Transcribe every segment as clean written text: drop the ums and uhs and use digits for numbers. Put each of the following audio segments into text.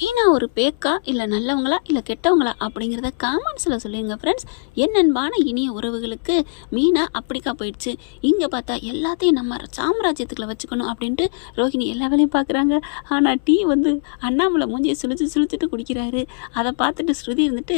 மீனா ஒரு பேக்கா இல்லை நல்லவங்களா இல்லை கெட்டவங்களா அப்படிங்கிறத காமெண்ட்ஸில் சொல்லுங்க ஃப்ரெண்ட்ஸ். என் அன்பான இனிய உறவுகளுக்கு மீனா அப்படிக்கா போயிடுச்சு. இங்கே பார்த்தா எல்லாத்தையும் நம்ம சாம்ராஜ்யத்துக்குள்ள வச்சுக்கணும் அப்படின்ட்டு ரோஹிணி எல்லா வேலையும் பார்க்குறாங்க. ஆனால் டீ வந்து அண்ணாமலை மூஞ்சியை சுழிச்சிட்டு குடிக்கிறாரு. அதை பார்த்துட்டு ஸ்ருதி இருந்துட்டு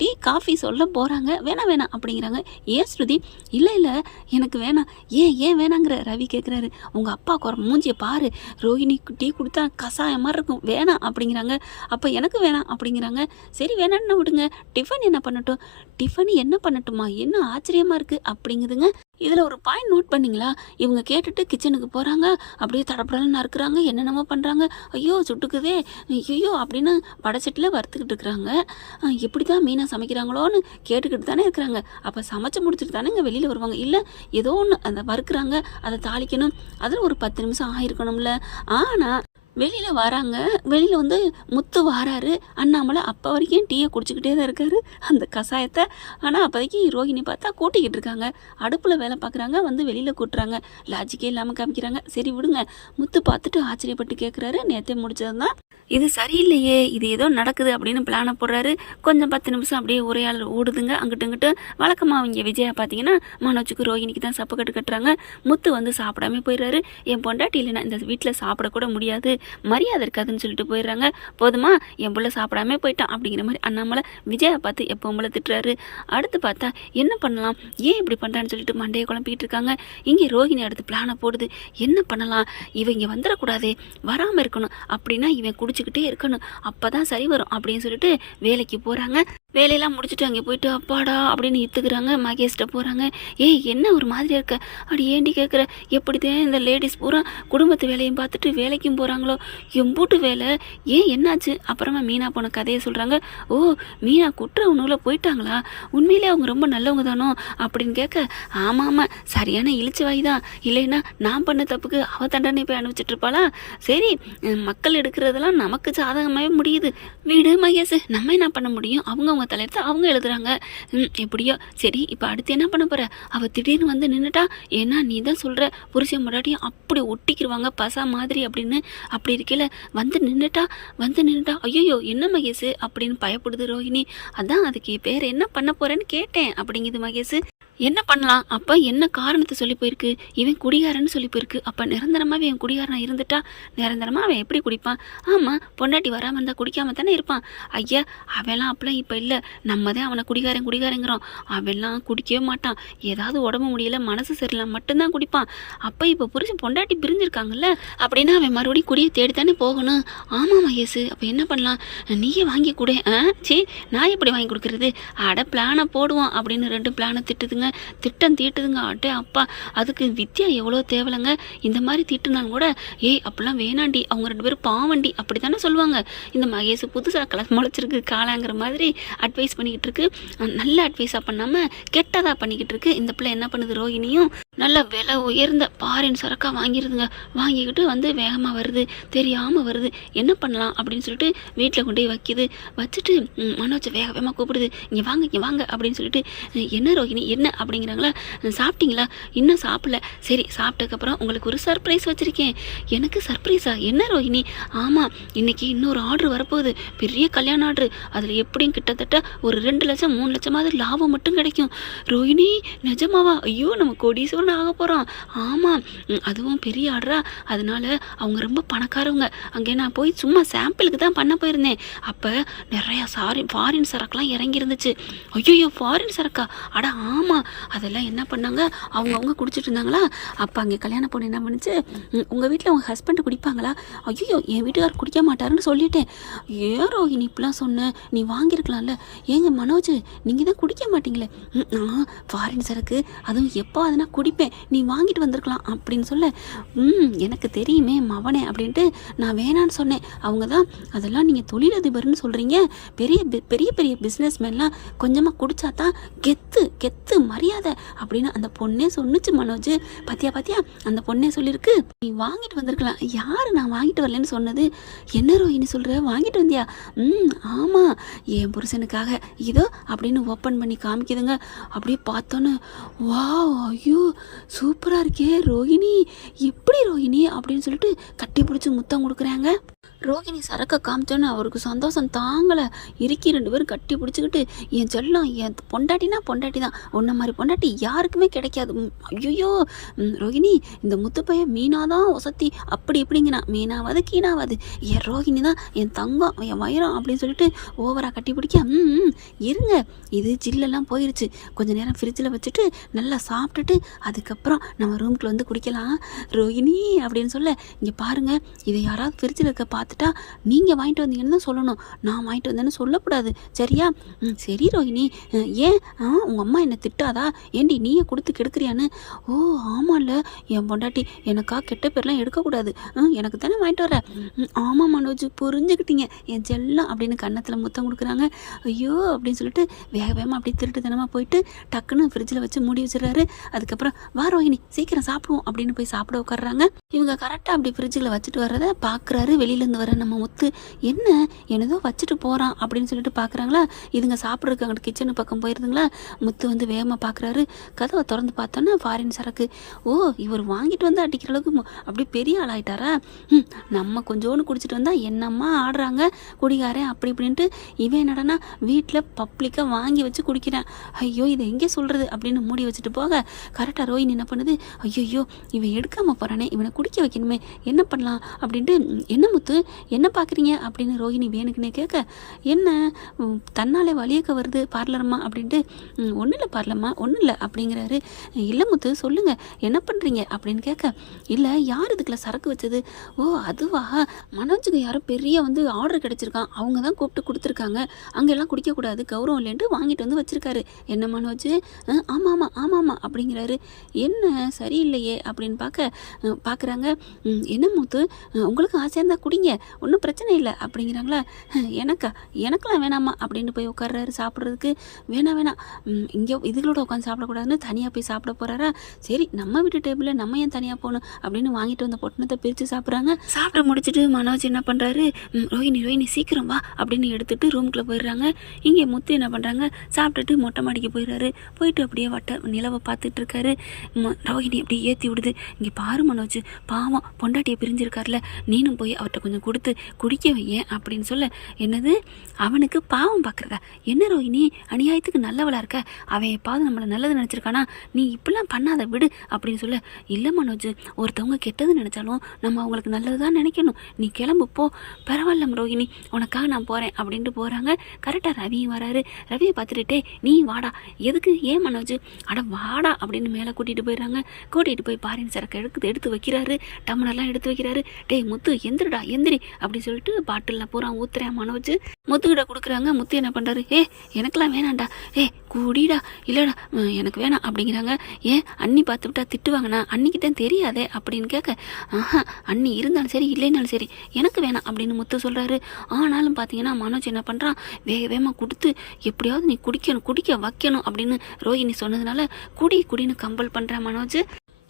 டீ காஃபி சொல்ல போகிறாங்க. வேணாம் வேணாம் அப்படிங்கிறாங்க. ஏன் ஸ்ருதி? இல்லை எனக்கு வேணாம். ஏன் வேணாங்கிற ரவி கேட்குறாரு. உங்கள் அப்பா மூஞ்சியை பாரு, ரோஹிணி டீ கொடுத்தா கசாயம் மாதிரி இருக்கும், வேணாம் அப்படிங்கிறாங்க. அப்போ எனக்கு வேணாம் அப்படிங்கிறாங்க. சரி வேணான்னு விடுங்க, டிஃபன் என்ன பண்ணட்டும்? டிஃபன் என்ன பண்ணட்டுமா? என்ன ஆச்சரியமாக இருக்குது அப்படிங்குதுங்க. இதில் ஒரு பாயிண்ட் நோட் பண்ணிங்களா? இவங்க கேட்டுட்டு கிச்சனுக்கு போகிறாங்க, அப்படியே தடப்படலாம் நறுக்குறாங்க, என்னென்னமோ பண்ணுறாங்க. ஐயோ சுட்டுக்குதே, ஐயோ அப்படின்னு வடச்சட்டில் வறுத்துக்கிட்டு இருக்கிறாங்க. எப்படி தான் மீனா சமைக்கிறாங்களோன்னு கேட்டுக்கிட்டு தானே இருக்கிறாங்க. அப்போ சமைச்சு முடிச்சுட்டு தானே இங்கே வெளியில் வருவாங்க. இல்லை ஏதோ ஒன்று அந்த வறுக்குறாங்க, அதை தாளிக்கணும், அதில் ஒரு 10 நிமிஷம் ஆகிருக்கணும்ல. ஆனால் வெளியில் வராங்க. வெளியில் வந்து முத்து வாராரு. அண்ணாமலை அப்போ வரைக்கும் டீயை குடிச்சிக்கிட்டே தான் இருக்காரு, அந்த கஷாயத்தை. ஆனால் அப்போதைக்கு ரோஹிணி பார்த்தா கூட்டிக்கிட்டு இருக்காங்க. அடுப்பில் வேலை பார்க்குறாங்க, வந்து வெளியில் கூட்டுறாங்க. லாஜிக்கே இல்லாமல் காமிக்கிறாங்க. சரி விடுங்க. முத்து பார்த்துட்டு ஆச்சரியப்பட்டு கேட்குறாரு, நேற்றே முடிச்சது தான், இது சரியில்லையே, இது ஏதோ நடக்குது அப்படின்னு பிளானை போடுறாரு. கொஞ்சம் 10 நிமிஷம் அப்படியே உரையாடல் ஓடுதுங்க. அங்கிட்டு இங்கிட்டு வழக்கமாக இங்கே விஜயா பார்த்தீங்கன்னா மனோஜுக்கு ரோஹிணிக்கு தான் சப்பு கட்டுறாங்க. முத்து வந்து சாப்பிடாம போயிடுறாரு. என் பொண்டாட்டி இல்லைன்னா இந்த வீட்டில் சாப்பிடக்கூட முடியாது, மரியாதை இருக்காதுன்னு சொல்லிட்டு போயிடுறாங்க. போதுமா, என் பிள்ளை சாப்பிடாம போயிட்டான் அப்படிங்கிற மாதிரி அண்ணாமலை விஜயா பார்த்து எப்போ உங்களை திட்டுறாரு. அடுத்து பார்த்தா என்ன பண்ணலாம், ஏன் இப்படி பண்ணுறான்னு சொல்லிட்டு மண்டையை குழம்பிக்கிட்டு இருக்காங்க. இங்கே ரோஹிணி அடுத்து பிளானை போடுது. என்ன பண்ணலாம், இவங்க வந்துடக்கூடாதே, வராமல் இருக்கணும், அப்படின்னா இவன் குடிச்சுக்கிட்டே இருக்கணும், அப்போ தான் சரி வரும் அப்படின்னு சொல்லிட்டு வேலைக்கு போகிறாங்க. வேலையெல்லாம் முடிச்சுட்டு அங்கே போயிட்டு அப்பாடா அப்படின்னு இத்துக்குறாங்க. மகேஷ்ட போகிறாங்க. ஏய் என்ன ஒரு மாதிரியா இருக்க, அப்படி ஏண்டி கேட்குற? எப்படிதான் இந்த லேடிஸ் பூரா குடும்பத்து வேலையும் பார்த்துட்டு வேலைக்கும் போகிறாங்களோ, எம்பூட்டு வேலை, ஏன் என்னாச்சு? அப்புறமா மீனா போன கதையை சொல்கிறாங்க. ஓ, மீனா குற்ற உணவில் போயிட்டாங்களா? உண்மையிலே அவங்க ரொம்ப நல்லவங்க தானோ அப்படின்னு கேட்க, ஆமாம் சரியான இழிச்சு வாய் தான், இல்லைன்னா நான் பண்ண தப்புக்கு அவள் தண்டனை போய் அனுப்பிச்சிட்டு இருப்பாளா? சரி, மக்கள் எடுக்கிறதெல்லாம் நமக்கு சாதகமாகவே முடியுது, வீடு மகேஷ், நம்ம என்ன பண்ண முடியும்? அவங்க தலையெடுத்து அவங்க எழுதுறாங்க. எப்படியோ சரி, இப்போ அடுத்து என்ன பண்ண போற? அவள் திடீர்னு வந்து நின்றுட்டா, ஏன்னா நீ தான் சொல்கிற புருஷன் முன்னாடியும் அப்படி ஒட்டிக்கிடுவாங்க பசா மாதிரி அப்படின்னு. அப்படி இருக்கல வந்து நின்றுட்டா ஐயோ என்ன மகேஷ் அப்படின்னு பயப்படுது ரோஹிணி. அதான் அதுக்கு பேர் என்ன பண்ண போறேன்னு கேட்டேன் அப்படிங்குது மகேஷ். என்ன பண்ணலாம்? அப்போ என்ன காரணத்தை சொல்லி போயிருக்கு? இவன் குடிகாரன்னு சொல்லி போயிருக்கு. அப்போ நிரந்தரமாகவே இவன் குடிகாரனாக இருந்துட்டா நிரந்தரமாக அவன் எப்படி குடிப்பான்? ஆமாம், பொண்டாட்டி வராமல் இருந்தால் குடிக்காம தானே இருப்பான். ஐயா, அவெல்லாம் அப்பெல்லாம் இப்போ இல்லை, நம்ம தான் அவனை குடிகாரங்கிறோம். அவெல்லாம் குடிக்கவே மாட்டான். ஏதாவது உடம்பு முடியல, மனசு சரியில்லை மட்டும்தான் குடிப்பான். அப்போ இப்போ புருஷன் பொண்டாட்டி பிரிஞ்சிருக்காங்கல்ல, அப்படின்னா அவன் மறுபடியும் குடியை தேடித்தானே போகணும். ஆமாம் மகேஷ், அப்போ என்ன பண்ணலாம்? நீயே வாங்கி கொடு. சரி, நான் எப்படி வாங்கி கொடுக்குறது? அட பிளானை போடுவோம் அப்படின்னு 2 பிளானை திட்டம் தீட்டுதுங்க. அட்டே அப்பா, அதுக்கு வித்யா எவ்வளோ தேவலைங்க. இந்த மாதிரி திட்டுனாலும் கூட ஏய் அப்படிலாம் வேணாண்டி, அவங்க 2 பேரும் பாவண்டி அப்படி தானே சொல்லுவாங்க. இந்த மகேஷ் புதுசாக முளைச்சிருக்கு காலாங்கிற மாதிரி அட்வைஸ் பண்ணிக்கிட்டு இருக்கு. நல்ல அட்வைஸாக பண்ணாமல் கெட்டதாக பண்ணிக்கிட்டு இருக்கு. இந்த பிள்ளை என்ன பண்ணுது, ரோஹிணியும் நல்ல விலை உயர்ந்த பாரின் சரக்காக வாங்கிடுதுங்க. வாங்கிக்கிட்டு வந்து வேகமாக வருது, தெரியாமல் வருது. என்ன பண்ணலாம் அப்படின்னு சொல்லிட்டு வீட்டில் கொண்டு போய் வைக்கிது. வச்சுட்டு மனோஜை வேகமாக கூப்பிடுது. இங்கே வாங்க அப்படின்னு சொல்லிட்டு, என்ன ரோஹிணி என்ன அப்படிங்கிறாங்களா? சாப்பிட்டீங்களா? இன்னும் சாப்பிடல. சரி, சாப்பிட்டதுக்கப்புறம் உங்களுக்கு ஒரு சர்ப்ரைஸ் வச்சுருக்கேன். எனக்கு சர்ப்ரைஸா? என்ன ரோஹிணி? ஆமாம், இன்றைக்கி இன்னொரு ஆர்டர் வரப்போகுது, பெரிய கல்யாண ஆர்டரு. அதில் எப்படியும் கிட்டத்தட்ட ஒரு 2 லட்சம் 3 லட்சமாவது லாபம் மட்டும் கிடைக்கும். ரோஹிணி நிஜமாவா? ஐயோ, நம்ம கோடீஸ்வரன் ஆக போகிறோம். ஆமாம், அதுவும் பெரிய ஆர்டரா, அதனால அவங்க ரொம்ப பணக்காரவங்க. அங்கே நான் போய் சும்மா சாம்பிளுக்கு தான் பண்ண போயிருந்தேன். அப்போ நிறையா ஃபாரின் சரக்குலாம் இறங்கி இருந்துச்சு. ஐயோ, ஃபாரின் சரக்கா? அட ஆமாம், அதெல்லாம் என்ன பண்ணாங்க, அவங்க குடிச்சிட்டு இருந்தாங்களா? அப்போ அங்கே கல்யாண பொண்ணு என்ன பண்ணுச்சு, உங்கள் வீட்டில் உங்கள் ஹஸ்பண்ட் குடிப்பாங்களா? ஐயோ, என் வீட்டுக்கார் குடிக்க மாட்டாருன்னு சொல்லிட்டேன். ஏன் ரோஹிணி இப்படிலாம் சொன்னேன், நீ வாங்கியிருக்கலாம்ல. ஏங்க மனோஜ், நீங்கள் தான் குடிக்க மாட்டீங்களே. நான் ஃபாரின் சரக்கு, அதுவும் எப்போ அதனால் குடிப்பேன், நீ வாங்கிட்டு வந்திருக்கலாம் அப்படின்னு சொல்ல, எனக்கு தெரியுமே மவனே அப்படின்ட்டு நான் வேணான்னு சொன்னேன். அவங்க தான் அதெல்லாம் நீங்கள் தொழிலதிபர்னு சொல்கிறீங்க, பெரிய பெரிய பெரிய பிஸ்னஸ் மேன்லாம் கொஞ்சமாக குடிச்சா தான் கெத்து மரியாதை அப்படின்னு அந்த பொண்ணே சொன்னுச்சு மனோஜ். பாத்தியா அந்த பொண்ணே சொல்லியிருக்கு, நீ வாங்கிட்டு வந்திருக்கலாம். யாரு நான் வாங்கிட்டு வரலன்னு சொன்னது? என்ன ரோஹிணி சொல்கிற, வாங்கிட்டு வந்தியா? ஆமாம், என் புருஷனுக்காக இதோ அப்படின்னு ஓப்பன் பண்ணி காமிக்குதுங்க. அப்படியே பார்த்தோன்னு வா, ஐயோ சூப்பராக இருக்கே ரோஹிணி, எப்படி ரோஹிணி அப்படின்னு சொல்லிட்டு கட்டி பிடிச்சி முத்தம் கொடுக்குறாங்க. ரோகிணி சரக்கை காமிச்சோன்னு அவருக்கு சந்தோஷம் தாங்கலை. இறுக்கி 2 பேரும் கட்டி பிடிச்சிக்கிட்டு, என் செல்லம், என் பொண்டாட்டினா பொண்டாட்டி தான், உன்ன மாதிரி பொண்டாட்டி யாருக்குமே கிடைக்காது. ஐயோ ரோகிணி, இந்த முத்து பையன் மீனா தான் ஒசத்தி அப்படி இப்படிங்கண்ணா, மீனாவது கீனாவது என் ரோகிணி தான் என் தங்கம், என் வைரம் அப்படின்னு சொல்லிட்டு ஓவராக கட்டி பிடிக்க, இருங்க இது ஜில்லெல்லாம் போயிருச்சு, கொஞ்சம் நேரம் ஃப்ரிட்ஜில் வச்சுட்டு நல்லா சாப்பிட்டுட்டு அதுக்கப்புறம் நம்ம ரூமுக்குள்ள வந்து குடிக்கலாம் ரோகிணி அப்படின்னு சொல்ல, இங்கே பாருங்கள், இதை யாராவது ஃப்ரிட்ஜில் இருக்க பார்த்துட்டா நீங்கள் வாங்கிட்டு வந்தீங்கன்னு தான் சொல்லணும், நான் வாங்கிட்டு வந்தேன்னு சொல்லக்கூடாது, சரியா? சரி ரோஹிணி, ஏன் உங்கள் அம்மா என்னை திட்டாதா? ஏண்டி நீயே கொடுத்து கெடுக்கிறியான்னு? ஓ ஆமாம்ல, என் பொண்டாட்டி எனக்கா கெட்ட பேர்லாம் எடுக்கக்கூடாது, எனக்கு தானே வாங்கிட்டு வர. ஆமாம் மனோஜ், புரிஞ்சுக்கிட்டீங்க என் செல்லம் அப்படின்னு கன்னத்தில் முத்தம் கொடுக்குறாங்க. ஐயோ அப்படின்னு சொல்லிட்டு வேகமாக அப்படி திருட்டுத்தனமாக போயிட்டு டக்குன்னு ஃப்ரிட்ஜில் வச்சு மூடி வச்சிடறாரு. அதுக்கப்புறம் வா ரோஹிணி சீக்கிரம் சாப்பிடுவோம் அப்படின்னு போய் சாப்பிட உட்காடுறாங்க. இவங்க கரெக்டாக அப்படி ஃப்ரிட்ஜில் வச்சுட்டு வர்றதை பார்க்குறாரு. வெளியிலேருந்து வர நம்ம முத்து, என்ன என்னதோ வச்சுட்டு போகிறான் அப்படின்னு சொல்லிட்டு பார்க்குறாங்களா. இதுங்க சாப்பிட்றதுக்கு அங்கிட்டு கிச்சனு பக்கம் போயிருதுங்களா. முத்து வந்து வேகமாக பார்க்குறாரு. கதவை திறந்து பார்த்தோன்னா ஃபாரின் சரக்கு. ஓ இவர் வாங்கிட்டு வந்து அடிக்கிற அளவுக்கு அப்படி பெரிய ஆளாயிட்டாரா? நம்ம கொஞ்சோன்னு குடிச்சிட்டு வந்தால் என்னம்மா ஆடுறாங்க குடிகாரன் அப்படி இப்படின்ட்டு, இவன் என்னடனா வீட்டில் பப்ளிக்காக வாங்கி வச்சு குடிக்கிறேன். ஐயோ இதை எங்கே சொல்கிறது அப்படின்னு மூடி வச்சுட்டு போக, கரெக்டாக ரோஹினி என்ன பண்ணுது, ஐயோ இவன் எடுக்காமல் போகிறானே, இவனை குடிக்க வைக்கணுமே, என்ன பண்ணலாம் அப்படின்ட்டு, என்ன முத்து என்ன பார்க்குறீங்க அப்படின்னு ரோஹிணி வேணுக்குன்னே கேட்க, என்ன தன்னாலே வலியக்க வருது பார்லரம்மா அப்படின்ட்டு, ஒன்றும் இல்லை பார்லம்மா ஒன்றும் இல்லை அப்படிங்கிறாரு. இல்லை முத்து சொல்லுங்கள் என்ன பண்ணுறீங்க அப்படின்னு கேட்க, இல்லை யார் இதுக்குள்ள சரக்கு வச்சது? ஓ அதுவா, மனோஜுக்கு யாரும் பெரிய வந்து ஆர்டர் கிடச்சிருக்கான், அவங்க தான் கூப்பிட்டு கொடுத்துருக்காங்க, அங்கெல்லாம் குடிக்கக்கூடாது கௌரவம் இல்லைன்ட்டு வாங்கிட்டு வந்து வச்சுருக்காரு. என்ன மனோஜ்? ஆமாம் ஆமாம் அப்படிங்கிறாரு. என்ன சரியில்லையே அப்படின்னு பார்க்குறாங்க. என்ன முத்து உங்களுக்கு ஆசையாக இருந்தால் குடிங்க, ஒன்றும் பிரச்சனை இல்லை அப்படிங்கிறாங்களா. எனக்கெல்லாம் வேணாமா அப்படின்னு போய் உட்கார்றாரு சாப்பிட்றதுக்கு. வேணாம் இங்கே இதுகளோட உட்காந்து சாப்பிடக்கூடாதுன்னு தனியாக போய் சாப்பிட போகிறாரா. சரி நம்ம வீட்டு டேபிளில் நம்ம ஏன் தனியாக போகணும் அப்படின்னு வாங்கிட்டு வந்த பொட்டணத்தை பிரித்து சாப்பிட்றாங்க. சாப்பிட முடிச்சுட்டு மனோஜ் என்ன பண்ணுறாரு, ரோஹினி சீக்கிரம் வா அப்படின்னு எடுத்துகிட்டு ரூமுக்குள்ளே போயிடுறாங்க. இங்கே முத்து என்ன பண்ணுறாங்க, சாப்பிட்டுட்டு மொட்டை மாடிக்கு போயிடுறாரு. போயிட்டு அப்படியே நிலவை பார்த்துட்டு இருக்காரு. ரோஹினி அப்படியே ஏற்றி விடுது. இங்கே பாரு மனோஜ், பாவம் பொண்டாட்டியை பிரிஞ்சிருக்காருல, நீனும் போய் அவர்கிட்ட கொஞ்சம் கொடுத்து குடிக்க வையேன் அப்படின்னு சொல்ல, என்னது அவனுக்கு பாவம் பார்க்குறதா? என்ன ரோஹினி அநியாயத்துக்கு நல்லவளாக இருக்க, அவன் எப்பாவது நம்மளை நல்லது நினச்சிருக்கானா, நீ இப்படிலாம் பண்ணாத விடு அப்படின்னு சொல்ல, இல்லை மனோஜ் ஒருத்தவங்க கெட்டது நினச்சாலும் நம்ம அவங்களுக்கு நல்லது தான் நினைக்கணும், நீ கிளம்பு போ. பரவாயில்ல ரோஹினி உனக்காக நான் போகிறேன் அப்படின்ட்டு போகிறாங்க. கரெக்டாக ரவியும் வராரு. ரவியை பார்த்துட்டு நீ வாடா. எதுக்கு? ஏன் மனோஜ்? அட வாடா அப்படின்னு மேலே கூட்டிகிட்டு போயிடுறாங்க. கூட்டிகிட்டு போய் பாரின் சரக்கு எடுத்து வைக்கிறாரு. டம்ளர்லாம் எடுத்து வைக்கிறாரு. டேய் முத்து எந்திரிடா எந்திரி அப்படின்னு சொல்லிட்டு பாட்டிலில் பூரா ஊத்துறேன் மனோஜ். முத்துக்கிட்ட கொடுக்குறாங்க. முத்து என்ன பண்ணுறாரு, எனக்கெல்லாம் வேணாண்டா, கூடிடா, இல்லைடா எனக்கு வேணாம் அப்படிங்கிறாங்க. ஏன் அண்ணி பார்த்து விட்டா திட்டுவாங்கண்ணா, அன்னிக்கு தான் தெரியாதே அப்படின்னு கேட்க, அண்ணி இருந்தாலும் சரி இல்லைனாலும் சரி எனக்கு வேணாம் அப்படின்னு முத்து சொல்கிறாரு. ஆனாலும் பார்த்தீங்கன்னா மனோஜ் என்ன பண்ணுறான், வேகமாக கொடுத்து எப்படியாவது நீ குடிக்க வைக்கணும் அப்படின்னு ரோஹினி சொன்னதுனால குடின்னு கம்பல் பண்ணுறேன் மனோஜ்.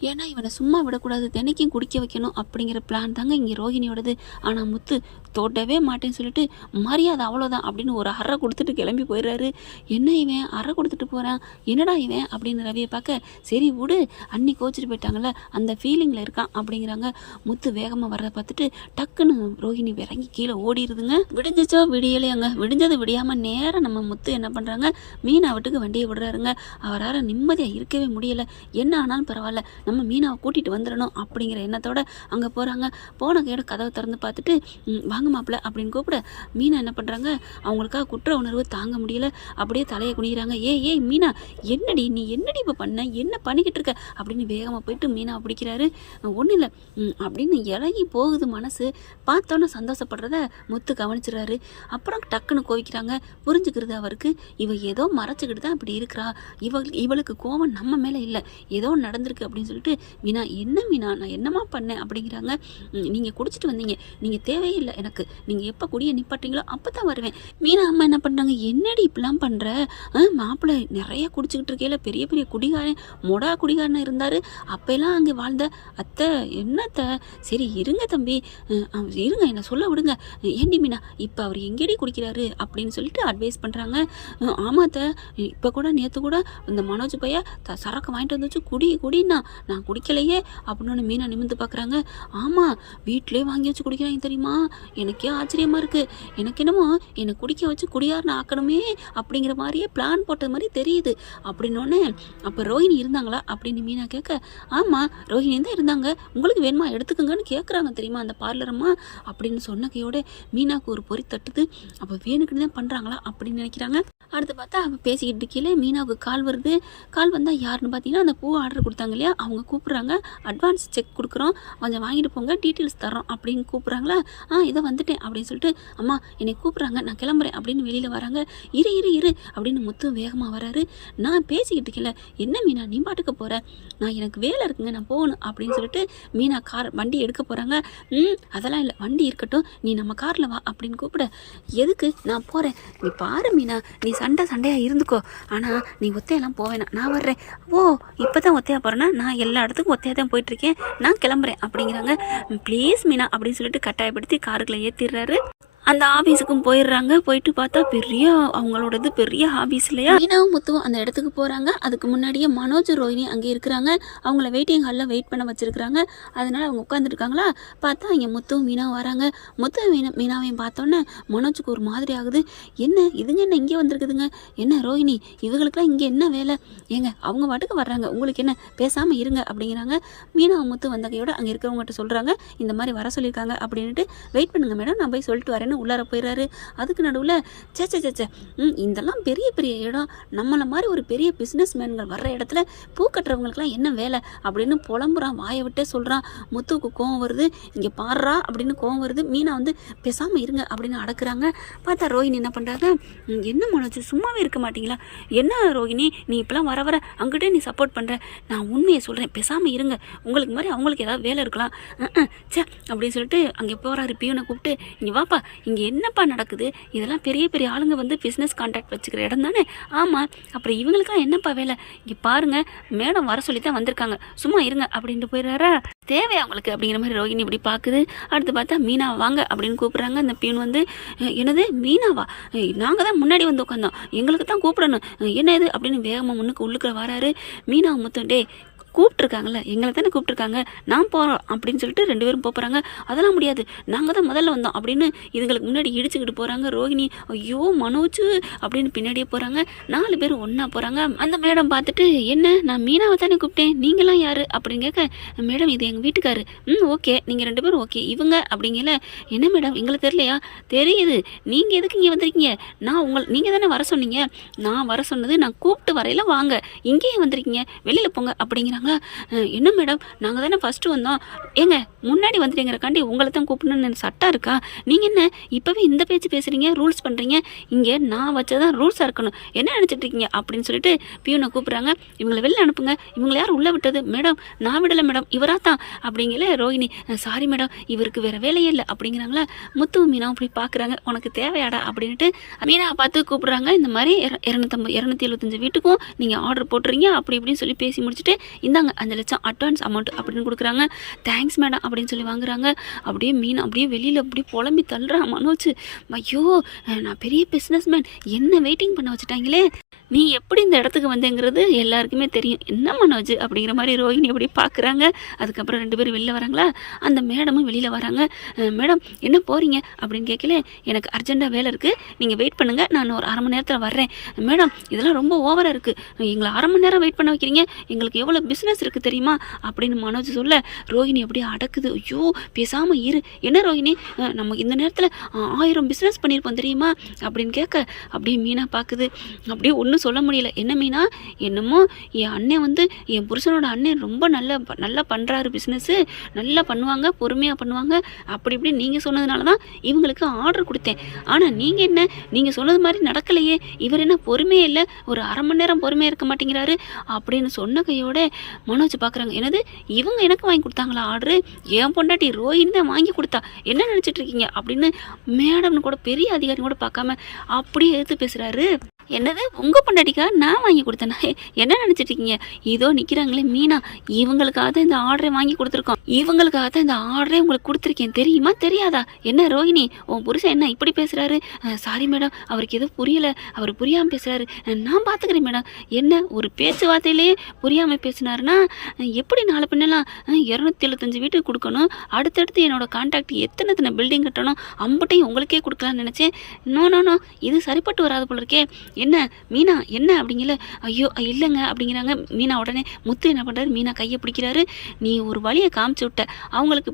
ஏன்னா இவனை சும்மா விடக்கூடாது, தினைக்கும் குடிக்க வைக்கணும் அப்படிங்கிற பிளான் தாங்க இங்கே ரோஹினியோடது. ஆனால் முத்து தோட்டவே மாட்டேன்னு சொல்லிட்டு, மரியாதை அவ்வளோதான் அப்படின்னு ஒரு அறை கொடுத்துட்டு கிளம்பி போயிடுறாரு. என்ன இவன் அறை கொடுத்துட்டு போகிறான், என்னடா இவன் அப்படின்னு ரவியை பார்க்க, சரி விடு அண்ணி கோச்சிட்டு போயிட்டாங்கல்ல அந்த ஃபீலிங்கில் இருக்கான் அப்படிங்கிறாங்க. முத்து வேகமாக வர்றதை பார்த்துட்டு டக்குன்னு ரோஹினி இறங்கி கீழே ஓடிடுதுங்க. விடிஞ்சிச்சோ விடியலையாங்க, விடிஞ்சது விடியாமல் நேரம் நம்ம முத்து என்ன பண்ணுறாங்க, மீனா வீட்டுக்கு வண்டியை விடுறாருங்க. அவரால் நிம்மதியாக இருக்கவே முடியலை. என்ன ஆனாலும் பரவாயில்ல, நம்ம மீனாவை கூட்டிகிட்டு வந்துடணும் அப்படிங்கிற எண்ணத்தோட அங்கே போகிறாங்க. போன கையோட கதவை திறந்து பார்த்துட்டு, வாங்க மாப்பிள்ள அப்படின்னு கூப்பிட, மீனா என்ன பண்ணுறாங்க, அவங்களுக்காக குற்ற உணர்வு தாங்க முடியல, அப்படியே தலையை குனிகிறாங்க. ஏய் மீனா என்னடி நீ என்னடி இப்போ பண்ண, என்ன பண்ணிக்கிட்டு இருக்க அப்படின்னு வேகமாக போயிட்டு மீனாவை பிடிக்கிறாரு. ஒன்றும் இல்லை அப்படின்னு இறங்கி போகுது மனசு. பார்த்தோன்னே சந்தோஷப்படுறத முத்து கவனிச்சிடறாரு. அப்புறம் டக்குன்னு கோவிக்கிறாங்க. புரிஞ்சுக்கிறது அவருக்கு, இவ ஏதோ மறைச்சிக்கிட்டு தான் இப்படி இருக்கிறா, இவளுக்கு கோவம் நம்ம மேலே இல்லை, ஏதோ நடந்திருக்கு அப்படின்னு சொல்லிட்டு, மீனா என்ன மீனா நான் என்னமா பண்ணேன் அப்படிங்கிறாங்க. நீங்கள் குடிச்சிட்டு வந்தீங்க, நீங்கள் தேவையில்லை எனக்கு, நீங்கள் எப்போ குடியை நிப்பாட்டீங்களோ அப்போ தான் வருவேன். மீனா அம்மா என்ன பண்ணுறாங்க, என்னடி இப்படிலாம் பண்ணுற, மாப்பிள்ளை நிறைய குடிச்சிக்கிட்டு இருக்கையில பெரிய பெரிய குடிகாரன் குடிகாரனாக இருந்தார், அப்போல்லாம் அங்கே வாழ்ந்த அத்தை என்னத்தை, சரி இருங்க தம்பி இருங்க என்னை சொல்ல விடுங்க, ஏண்டி மீனா இப்போ அவர் எங்கேடி குடிக்கிறாரு அப்படின்னு சொல்லிட்டு அட்வைஸ் பண்ணுறாங்க. ஆமாத்த இப்போ கூட நேற்று கூட இந்த மனோஜ் பையன் சரக்கு வாங்கிட்டு வந்துச்சு, குடின்னா நான் குடிக்கலையே அப்படின்னு மீனா நிமிர்ந்து பார்க்குறாங்க. ஆமாம், வீட்டிலே வாங்கி வச்சு குடிக்கிறாங்க தெரியுமா? எனக்கே ஆச்சரியமாக இருக்குது. எனக்கு என்னமோ என்னை குடிக்க வச்சு குடியாரன்னு ஆக்கணுமே அப்படிங்கிற மாதிரியே பிளான் போட்டது மாதிரி தெரியுது அப்படின்னோடனே, அப்போ ரோஹிணி இருந்தாங்களா அப்படின்னு மீனா கேட்க, ஆமாம் ரோஹிணி தான் இருந்தாங்க, உங்களுக்கு வேணுமா எடுத்துக்கோங்கன்னு கேட்குறாங்க தெரியுமா அந்த பார்லரம்மா அப்படின்னு சொன்ன கையோட மீனாவுக்கு ஒரு பொறி தட்டுது. அப்போ வேணுக்குன்னு தான் பண்ணுறாங்களா அப்படின்னு நினைக்கிறாங்க. அடுத்து பார்த்தா அவள் பேசிக்கிட்டு கீழே மீனாவுக்கு கால் வருது. கால் வந்தால் யாருன்னு பார்த்தீங்கன்னா அந்த பூ ஆர்டர் கொடுத்தாங்க இல்லையா, அவங்க கூப்பிட்றாங்க. அட்வான்ஸ் செக் கொடுக்குறோம், கொஞ்சம் வாங்கிட்டு போங்க, டீட்டெயில்ஸ் தரோம் அப்படின்னு கூப்பிட்றாங்களா. இதை வந்துட்டேன் அப்படின்னு சொல்லிட்டு, அம்மா என்னை கூப்பிட்றாங்க, நான் கிளம்புறேன் அப்படின்னு வெளியில் வராங்க. இரு இரு இரு அப்படின்னு முத்து வேகமாக வராரு. நான் பேசிக்கிட்டு இருக்கல, என்ன மீனா நீ பாட்டுக்கு போகிற, நான் எனக்கு வேலை இருக்குங்க, நான் போகணும் அப்படின்னு சொல்லிட்டு மீனா வண்டி எடுக்க போகிறாங்க. அதெல்லாம் இல்லை, வண்டி இருக்கட்டும், நீ நம்ம காரில் வா அப்படின்னு கூப்பிட, எதுக்கு நான் போகிறேன், நீ பாரு மீனா, நீ சண்டையாக இருந்துக்கோ, ஆனால் நீ ஒத்தையெல்லாம் போவேனா, நான் வர்றேன். ஓ இப்போ தான் ஒத்தையாக போகிறேன்னா, நான் எல்லா இடத்துக்கும் ஒத்தையாக தான் போயிட்டுருக்கேன், நான் கிளம்புறேன் அப்படிங்கிறாங்க. ப்ளீஸ் மீனா அப்படின்னு சொல்லிட்டு கட்டாயப்படுத்தி காருக்குள்ளே ஏற்றிடுறாரு. அந்த ஆஃபீஸுக்கும் போயிடுறாங்க. போயிட்டு பார்த்தா பெரிய அவங்களோடது பெரிய ஆஃபீஸ் இல்லையா. மீனாவும் முத்துவும் அந்த இடத்துக்கு போகிறாங்க. அதுக்கு முன்னாடியே மனோஜ் ரோஹிணி அங்கே இருக்கிறாங்க. அவங்கள வெயிட்டிங் ஹாலில் வெயிட் பண்ண வச்சுருக்குறாங்க. அதனால் அவங்க உட்காந்துருக்காங்களா. பார்த்தா இங்கே முத்துவும் மீனாவும் வராங்க. மீனாவையும் பார்த்தோன்னே மனோஜுக்கு ஒரு மாதிரி ஆகுது. என்ன இதுங்க என்ன இங்கே வந்திருக்குதுங்க, என்ன ரோஹிணி இவங்களுக்குலாம் இங்கே என்ன வேலை, ஏங்க அவங்க பாட்டுக்கு வர்றாங்க, உங்களுக்கு என்ன பேசாமல் இருங்க அப்படிங்கிறாங்க. மீனாவும் முத்து வந்த கையோட அங்கே இருக்கிறவங்ககிட்ட சொல்கிறாங்க, இந்த மாதிரி வர சொல்லியிருக்காங்க அப்படின்ட்டு, வெயிட் பண்ணுங்க மேடம், நான் போய் சொல்லிட்டு வரேன்னு உள்ளார போயிடுறாரு. அதுக்கு நடுவில் சேச்சே இதெல்லாம் பெரிய பெரிய இடம், நம்மளை மாதிரி ஒரு பெரிய பிஸ்னஸ் மேன்கள் வர்ற இடத்துல பூ கட்டுறவங்களுக்குலாம் என்ன வேலை அப்படின்னு புலம்புறான், வாயை விட்டே சொல்கிறான். முத்துவுக்கு கோவம் வருது. இங்கே பாடுறா அப்படின்னு கோவம் வருது. மீனா வந்து பேசாமல் இருங்க அப்படின்னு அடக்குறாங்க. பார்த்தா ரோஹிணி என்ன பண்ணுறாங்க, என்ன மனோஜ் சும்மாவே இருக்க மாட்டீங்களா, என்ன ரோஹிணி நீ இப்போலாம் வர வர அங்கிட்டே நீ சப்போர்ட் பண்ணுற, நான் உண்மையை சொல்கிறேன், பேசாமல் இருங்க, உங்களுக்கு மாதிரி அவங்களுக்கு ஏதாவது வேலை இருக்கலாம் சே அப்படின்னு சொல்லிட்டு அங்கே போகிறாரு. பியூனை கூப்பிட்டு, இங்கே வாப்பா, இங்கே என்னப்பா நடக்குது, இதெல்லாம் பெரிய பெரிய ஆளுங்க வந்து பிஸ்னஸ் கான்டாக்ட் வச்சுக்கிற இடம் தானே. ஆமாம், அப்புறம் இவங்களுக்குலாம் என்னப்பா வேலை, இங்கே பாருங்கள் மேடம் வர சொல்லி தான் வந்திருக்காங்க, சும்மா இருங்க அப்படின்ட்டு போயிடுறாரா. தேவையா அவங்களுக்கு அப்படிங்கிற மாதிரி ரோஹிணி இப்படி பார்க்குது. அடுத்து பார்த்தா மீனா வாங்க அப்படின்னு கூப்பிட்றாங்க. அந்த பியூன் வந்து, என்னது மீனாவா, நாங்கள் தான் முன்னாடி வந்து உட்காந்தோம், எங்களுக்கு தான் கூப்பிடணும், என்ன இது அப்படின்னு வேகமாக முன்னுக்கு உள்ளுக்குற வராரு. மீனா முத்தும், டே கூப்பிட்ருக்காங்கல்ல, எங்களை தானே கூப்பிட்ருக்காங்க, நான் போகிறோம் அப்படின்னு சொல்லிட்டு 2 பேரும் போகிறாங்க. அதெல்லாம் முடியாது, நாங்கள் தான் முதல்ல வந்தோம் அப்படின்னு இதுங்களுக்கு முன்னாடி இடிச்சுக்கிட்டு போகிறாங்க. ரோஹிணி ஐயோ மனோஜ் அப்படின்னு பின்னாடியே போகிறாங்க. 4 பேர் ஒன்றா போகிறாங்க. அந்த மேடம் பார்த்துட்டு, என்ன நான் மீனாவை தானே கூப்பிட்டேன், நீங்களாம் யார் அப்படின்னு கேட்க, மேடம் இது எங்கள் வீட்டுக்காரு. ஓகே நீங்கள் 2 பேரும் ஓகே, இவங்க அப்படிங்கல, என்ன மேடம் எங்களுக்கு தெரியலையா, தெரியுது, நீங்கள் எதுக்கு இங்கே வந்திருக்கீங்க, நீங்கள் தானே வர சொன்னீங்க, நான் வர சொன்னது நான் கூப்பிட்டு வரையில வாங்க, இங்கேயே வந்திருக்கீங்க, வெளியில் போங்க அப்படிங்கிறாங்க. என்ன மேடம் நாங்கள் தானே ஃபஸ்ட்டு வந்தோம், ஏங்க முன்னாடி வந்துட்டீங்கிறக்காண்டி உங்களை தான் கூப்பிடணும்னு சட்டம் இருக்கா, நீங்கள் என்ன இப்போவே இந்த பேச்சு பேசுகிறீங்க, ரூல்ஸ் பண்ணுறீங்க, இங்கே நான் வச்சதான் ரூல்ஸாக இருக்கணும், என்ன நினச்சிட்டு இருக்கீங்க அப்படின்னு சொல்லிட்டு பியூனை கூப்பிட்றாங்க. இவங்களை வெளில அனுப்புங்க, இவங்களை யார் உள்ளே விட்டது, மேடம் நான் விடலை மேடம், இவரா தான் அப்படிங்கல. ரோஹிணி சாரி மேடம் இவருக்கு வேறு வேலையே இல்லை அப்படிங்கிறாங்களா. முத்து மீனா அப்படி பார்க்குறாங்க, உனக்கு தேவையாடா அப்படின்ட்டு மீனா பார்த்து கூப்பிட்றாங்க. இந்த மாதிரி 275 வீட்டுக்கும் நீங்கள் ஆர்டர் போட்டுறீங்க அப்படி இப்படின்னு சொல்லி பேசி முடிச்சுட்டு, இந்தாங்க 5 லட்சம் அட்வான்ஸ் அமௌண்ட் அப்படின்னு கொடுக்குறாங்க. தேங்க்ஸ் மேடம் அப்படின்னு சொல்லி வாங்குறாங்க. அப்படியே மீன் அப்படியே வெளியில் அப்படியே புலம்பி தள்ளுறான் மனோஜ். ஐயோ நான் பெரிய பிஸ்னஸ் மேன், என்ன வெயிட்டிங் பண்ண வச்சுட்டாங்களே, நீ எப்படி இந்த இடத்துக்கு வந்தேங்கிறது எல்லாருக்குமே தெரியும், என்ன மனோஜ் அப்படிங்கிற மாதிரி ரோஹிணி அப்படி பார்க்குறாங்க. அதுக்கப்புறம் 2 பேரும் வெளியில் வராங்களா. அந்த மேடமும் வெளியில் வராங்க. மேடம் என்ன போகிறீங்க அப்படின்னு கேட்கல, எனக்கு அர்ஜென்ட்டாக வேலை இருக்குது, நீங்கள் வெயிட் பண்ணுங்கள், நான் ஒரு 1/2 மணி நேரத்தில் வர்றேன். மேடம் இதெல்லாம் ரொம்ப ஓவராக இருக்குது, எங்களை 1/2 மணி நேரம் வெயிட் பண்ண வைக்கிறீங்க, எங்களுக்கு எவ்வளோ பிஸ்னஸ் இருக்குது தெரியுமா அப்படின்னு மனோஜ் சொல்ல, ரோஹிணி அப்படியே அடக்குது. ஐயோ பேசாமல் இரு, என்ன ரோஹிணி நம்ம இந்த நேரத்தில் 1000 பிஸ்னஸ் பண்ணியிருப்போம் தெரியுமா அப்படின்னு கேட்க, அப்படியே மீனா பார்க்குது. அப்படியே ஒன்றும் சொல்ல முடியல. என்ன மீனா, என்னமோ என் அண்ணன் வந்து என் புருஷனோட அண்ணன் ரொம்ப நல்லா பண்ணுறாரு, பிஸ்னஸ்ஸு நல்லா பண்ணுவாங்க, பொறுமையாக பண்ணுவாங்க அப்படி இப்படி நீங்கள் சொன்னதுனால தான் இவங்களுக்கு ஆர்டர் கொடுத்தேன், ஆனால் நீங்கள் என்ன நீங்கள் சொன்னது மாதிரி நடக்கலையே, இவர் என்ன பொறுமையே இல்லை, ஒரு 1/2 மணி நேரம் பொறுமையாக இருக்க மாட்டேங்கிறாரு அப்படின்னு சொன்ன கையோட மனோஜ் பார்க்குறாங்க. என்னது இவங்க எனக்கு வாங்கி கொடுத்தாங்களா ஆர்டரு, என் பொண்டாட்டி ரோஹிணி தான் வாங்கி கொடுத்தா, என்ன நினச்சிட்டு இருக்கீங்க அப்படின்னு மேடம்னு கூட பெரிய அதிகாரி கூட பார்க்காம அப்படியே எடுத்து பேசுகிறாரு. என்னது உங்கள் பொண்டாட்டிக்கா நான் வாங்கி கொடுத்தேன்னா, என்ன நினச்சிட்டு இருக்கீங்க, இதோ நிற்கிறாங்களே மீனா, இவங்களுக்காக தான் இந்த ஆர்டரை வாங்கி கொடுத்துருக்கோம், இவங்களுக்காக தான் இந்த ஆர்டரே உங்களுக்கு கொடுத்துருக்கேன், தெரியுமா தெரியாதா, என்ன ரோஹிணி உன் புருஷன் என்ன இப்படி பேசுகிறாரு, சாரி மேடம் அவருக்கு எதுவும் புரியலை, அவர் புரியாமல் பேசுகிறாரு, நான் பார்த்துக்கிறேன் மேடம், என்ன ஒரு பேச்சுவார்த்தையிலேயே புரியாமல் பேசினாரா சொன்னாருன்னா எப்படி நாளை பின்னெல்லாம் 275 வீட்டுக்கு கொடுக்கணும், அடுத்தடுத்து என்னோட கான்டாக்ட் எத்தனை பில்டிங் கட்டணும், அம்பட்டையும் உங்களுக்கே கொடுக்கலான்னு நினச்சேன். நோ நோ நோ, இது சரிப்பட்டு வராது போல இருக்கே. என்ன மீனா என்ன அப்படிங்கல. ஐயோ இல்லைங்க அப்படிங்கிறாங்க மீனா. உடனே முத்து என்ன பண்ணுறாரு, மீனா கையை பிடிக்கிறாரு. நீ ஒரு வழியை காமிச்சு விட்ட, அவங்களுக்கு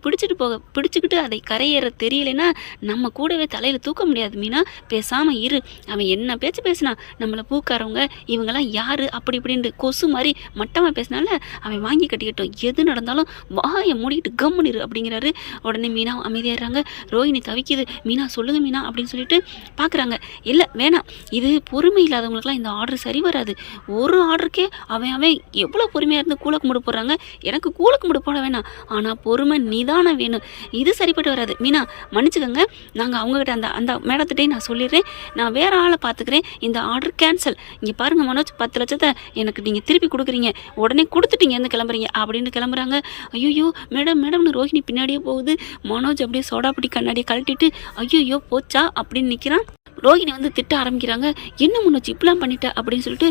பிடிச்சிக்கிட்டு அதை கரையேற தெரியலைன்னா நம்ம கூடவே தலையில் தூக்க முடியாது மீனா, பேசாமல் இரு. அவன் என்ன பேச்சு பேசினா, நம்மளை பூக்காரவங்க இவங்கெல்லாம் யார் அப்படி இப்படின்ட்டு கொசு மாதிரி மட்டமாக பேசினால அவன் வாங்கி கட்டிக்கிட்டோம், எது நடந்தாலும் வாயை மூடிக்கிட்டு கம்முனிரு அப்படிங்கிறாரு. உடனே மீனா அமைதியாகிறாங்க. ரோஹிணி தவிக்குது. மீனா சொல்லுங்க மீனா அப்படின்னு சொல்லிட்டு பார்க்குறாங்க. இல்லை வேணாம், இது பொறுமை இல்லாதவங்களுக்குலாம் இந்த ஆர்டர் சரி வராது. ஒரு ஆர்டருக்கே அவன் எவ்வளோ பொறுமையாக இருந்து கூழ கும்பிடு போடுறாங்க. எனக்கு கூழ கும்பிடு போட வேணாம், ஆனால் பொறுமை நிதானம் வேணும். இது சரிப்பட்டு வராது மீனா, மன்னிச்சுக்கோங்க. நாங்கள் அவங்ககிட்ட அந்த மேடத்திட்டே நான் சொல்லிடுறேன், நான் வேற ஆளை பார்த்துக்கிறேன், இந்த ஆர்டர் கேன்சல். இங்கே பாருங்க மனோஜ், 10 லட்சத்தை எனக்கு நீங்கள் திருப்பி கொடுக்குறீங்க, உடனே கொடுத்துட்டீங்க இருந்து கிளம்புறீங்க அப்படின்னு கிளம்புறாங்க. ஐயோ மேடம்னு ரோஹிணி பின்னாடியே போகுது. மனோஜ் அப்படியே சோடாப்படி கண்ணாடியை கழட்டிட்டு ஐயோ போச்சா அப்படின்னு நிற்கிறான். ரோஹிணி திட்ட ஆரம்பிக்கிறாங்க. என்ன முன்னோச்சு இப்படிலாம் பண்ணிட்ட அப்படின்னு சொல்லிட்டு,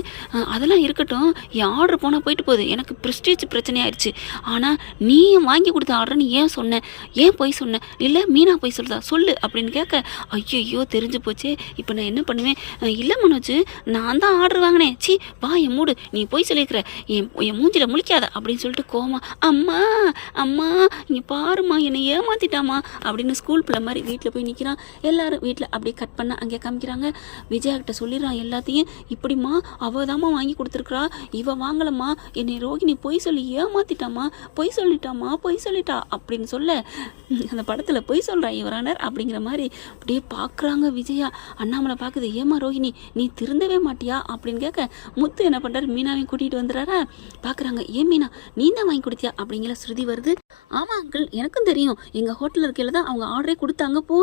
அதெல்லாம் இருக்கட்டும், என் ஆர்டர் போனால் போயிட்டு போகுது, எனக்கு ப்ரெஸ்டீஜ் பிரச்சனையாயிருச்சு. ஆனால் நீ வாங்கி கொடுத்த ஆர்டர்னு ஏன் சொன்னேன், ஏன் போய் சொன்னேன், இல்லை மீனா போய் சொல்லுதா சொல்லு அப்படின்னு கேட்க, ஐயோ தெரிஞ்சு போச்சு, இப்போ நான் என்ன பண்ணுவேன். இல்லை மனோஜ், நான் தான் ஆர்டர் வாங்கினேன், சி வா என் மூடு, நீ போய் சொல்லியிருக்கிற, என் மூஞ்சில் முழிக்காத அப்படின்னு சொல்லிட்டு கோமா. அம்மா அம்மா இங்கே பாருமா, என்னை ஏமாத்திட்டாமா அப்படின்னு ஸ்கூல் பிள்ளை மாதிரி வீட்டில் போய் நிற்கிறான். எல்லாரும் வீட்டில் அப்படியே கட் பண்ண அங்கே காமிக்கிறாங்க. விஜயா கிட்ட சொல்லிடுறான் எல்லாத்தையும். இப்படிமா அவதாம்மா வாங்கி கொடுத்துருக்குறா, இவ வாங்கலம்மா, என்னை ரோஹிணி பொய் சொல்லி ஏமாத்திட்டாமா, பொய் சொல்லிட்டா அப்படின்னு சொல்ல, அந்த படத்தில் பொய் சொல்கிறா இவரானர் அப்படிங்கிற மாதிரி அப்படியே பார்க்குறாங்க விஜயா. அண்ணாமலை பார்க்குது. ஏமா ரோஹிணி நீ திருந்தவே மாட்டியா அப்படின்னு கேட்க, முத்து என்ன பண்ணுறாரு, மீனாவையும் கூட்டிகிட்டு வந்துடுறாரா. பார்க்குறாங்க. ஏன் மீனா நீ தான் வாங்கி கொடுத்தியா அப்படிங்கிற ஸ்ருதி வருது. ஆமாம் அங்கிள், எனக்கும் தெரியும், எங்கள் ஹோட்டலில் இருக்கையில் தான் அவங்க ஆர்டரே கொடுத்தாங்க, பூ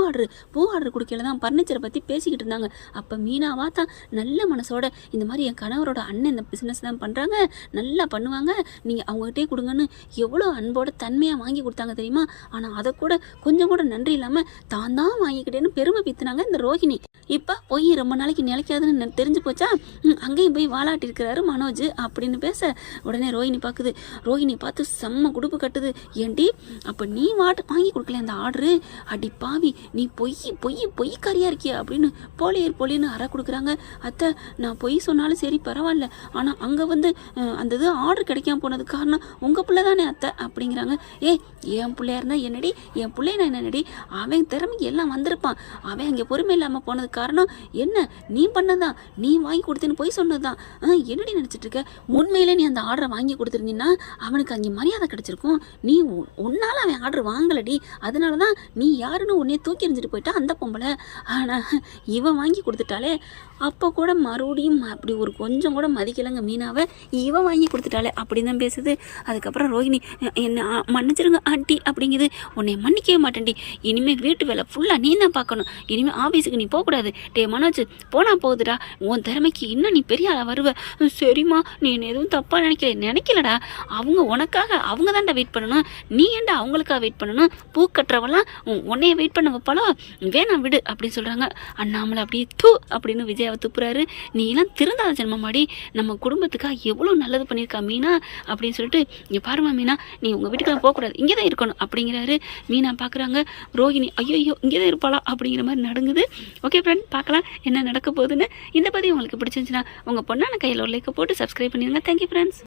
ஆர்டர் கொடுக்கையில தான் பர்னிச்சரை பற்றி பேசிக்கிட்டு இருந்தாங்க. அப்போ மீனாவா தான் நல்ல மனசோட, இந்த மாதிரி என் கணவரோட அண்ணன் இந்த பிஸ்னஸ் தான் பண்ணுறாங்க, நல்லா பண்ணுவாங்க, நீங்கள் அவங்ககிட்டே கொடுங்கன்னு எவ்வளோ அன்போட தன்மையாக வாங்கி கொடுத்தாங்க தெரியுமா. ஆனால் அதை கூட கொஞ்சம் கூட நன்றி இல்லாமல் தான் வாங்கிக்கிட்டேன்னு பெருமை பித்துனாங்க இந்த ரோஹிணி. இப்போ போய் ரொம்ப நாளைக்கு நிலைக்காதுன்னு தெரிஞ்சு போச்சா, அங்கேயும் போய் வாலாட்டிருக்கிறாரு மனோஜ் அப்படின்னு பேச, உடனே ரோஹிணி பார்க்குது. ரோஹிணி பார்த்து செம்ம குடுப்பு கட்டுது. ஏண்டி அப்போ நீ வாங்கி கொடுக்கல அந்த ஆர்டரு, அடி பாவி நீ பொய்க்காரியா இருக்கியா அப்படின்னு போலின்னு அற கொடுக்குறாங்க. அத்தை நான் பொய் சொன்னாலும் சரி பரவாயில்ல, ஆனால் அங்கே அந்த இது ஆர்டர் கிடைக்காம போனது காரணம் உங்கள் பிள்ளை தானே அத்தை அப்படிங்கிறாங்க. என் பிள்ளையா இருந்தால் என்னடி, என் பிள்ளைனா என்னடி, அவன் திறமைக்கு எல்லாம் வந்திருப்பான், அவன் அங்கே பொறுமை இல்லாமல் போனது காரணம் என்ன, நீ பண்ணதான், நீ வாங்கி கொடுத்தேன்னு பொய் சொன்னது தான். என்னடி நினச்சிட்டு இருக்க, உண்மையிலே நீ அந்த ஆர்டரை வாங்கி கொடுத்துருந்தீங்கன்னா அவனுக்கு அங்கே மரியாதை கிடைச்சிருக்கும். நீ உன்னால் அவன் ஆர்டர் வாங்கலடி, அதனால தான் நீ யாருன்னு உன்னையே தூக்கி எறிஞ்சிட்டு போயிட்டா அந்த பொம்பளை. ஆனால் இவன் வாங்கி கொடுத்துட்டாலே, அப்போ கூட மறுபடியும் அப்படி ஒரு கொஞ்சம் கூட மதிக்கலைங்க மீனாவை, இவன் வாங்கி கொடுத்துட்டாலே அப்படின்னு தான் பேசுது. அதுக்கப்புறம் ரோஹிணி என்ன மன்னிச்சிருங்க ஆண்டி அப்படிங்குது. உன்னை மன்னிக்கவே மாட்டேன்டி, இனிமேல் வீட்டு வேலை ஃபுல்லாக நீ தான் பார்க்கணும், இனிமேல் ஆஃபீஸுக்கு நீ போகக்கூடாது. டே மனோஜ் போனால் போகுதுடா, உன் திறமைக்கு இன்னும் நீ பெரிய ஆளாக வருவ. சரிம்மா நீ என்ன எதுவும் தப்பாக நினைக்கலடா, அவங்க உனக்காக அவங்க தான்டா வெயிட் பண்ணணும், நீ ஏன்டா அவங்களுக்காக வெயிட் பண்ணணும், பூ கட்டுறவெல்லாம் உன்னைய வெயிட் பண்ண வைப்பாளோ, வேணாம் விடு அப்படின்னு சொல்கிறாங்க. அண்ணாமலை அப்படியே தூ அப்படின்னு விஜயாவை துப்புறாரு. நீ எல்லாம் திருந்தாத ஜென்மமாடி, நம்ம குடும்பத்துக்காக எவ்வளோ நல்லது பண்ணியிருக்கா மீனா அப்படின்னு சொல்லிட்டு, இங்கே பாருமா மீனா நீ உங்கள் வீட்டுக்கெல்லாம் போகக்கூடாது, இங்கே தான் இருக்கணும் அப்படிங்கிறாரு. மீனா பார்க்குறாங்க. ரோஹிணி ஐயோ இங்கே தான் இருப்பாளா அப்படிங்கிற மாதிரி நடுங்குது. ஓகே ஃப்ரெண்ட், பார்க்கலாம் என்ன நடக்க போகுதுன்னு. இந்த பதிவு உங்களுக்கு பிடிச்சிருந்துச்சுன்னா உங்கள் பொண்ணான கையில் ஒரு லைக்கை போட்டு சப்ஸ்கிரைப் பண்ணிடுங்க. Thank you friends.